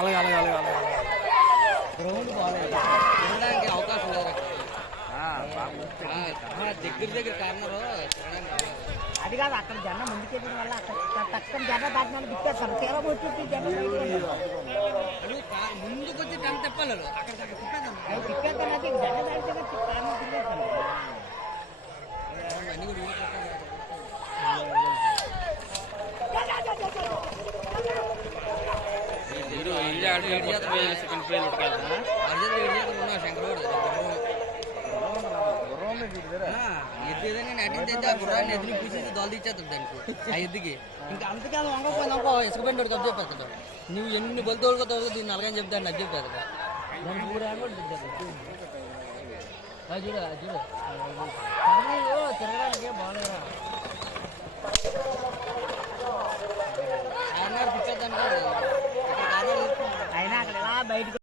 అలాగే అలాగే అలాగే అలాగే గ్రౌండ్ బాగాలేదు, తిరగడానికి అవకాశం లేదు. దగ్గర కార్నర్ అది కాదు, అక్కడ జెండా ముందుకెళ్ళిన వల్ల అక్కడ తక్కువ జెండా దాటిన తిప్పేస్తారు. తీరా వచ్చి జెండా ముందుకు వచ్చి టెన్ తిప్పాలి, అక్కడ తిప్పేద్దాం. తిప్పేస్తాను. అది జెండా దాటితే కార్నర్ తిప్పేస్తాను. అన్ని కూడా ఎద్దు ఆ గుర్రాన్ని ఎద్దుని పూసేసి దోలు ఇచ్చేస్తాడు దానికి, ఆ ఎద్దుకి. ఇంకా అంతకే వంగపోయింది అనుకో, ఇసుక బండి కప్ చెప్పేస్తాడు. నువ్వు ఎన్ని బలి తోడుకోతావు దీన్ని అలాగని చెప్తాను, నాకు చెప్పేది దానికి కూడా చూడ చూడ తిరగడానికి బాగాలేరా కార్నర్ తిప్పేద్దానికి అయినా అక్కడ ఎలా బయటకు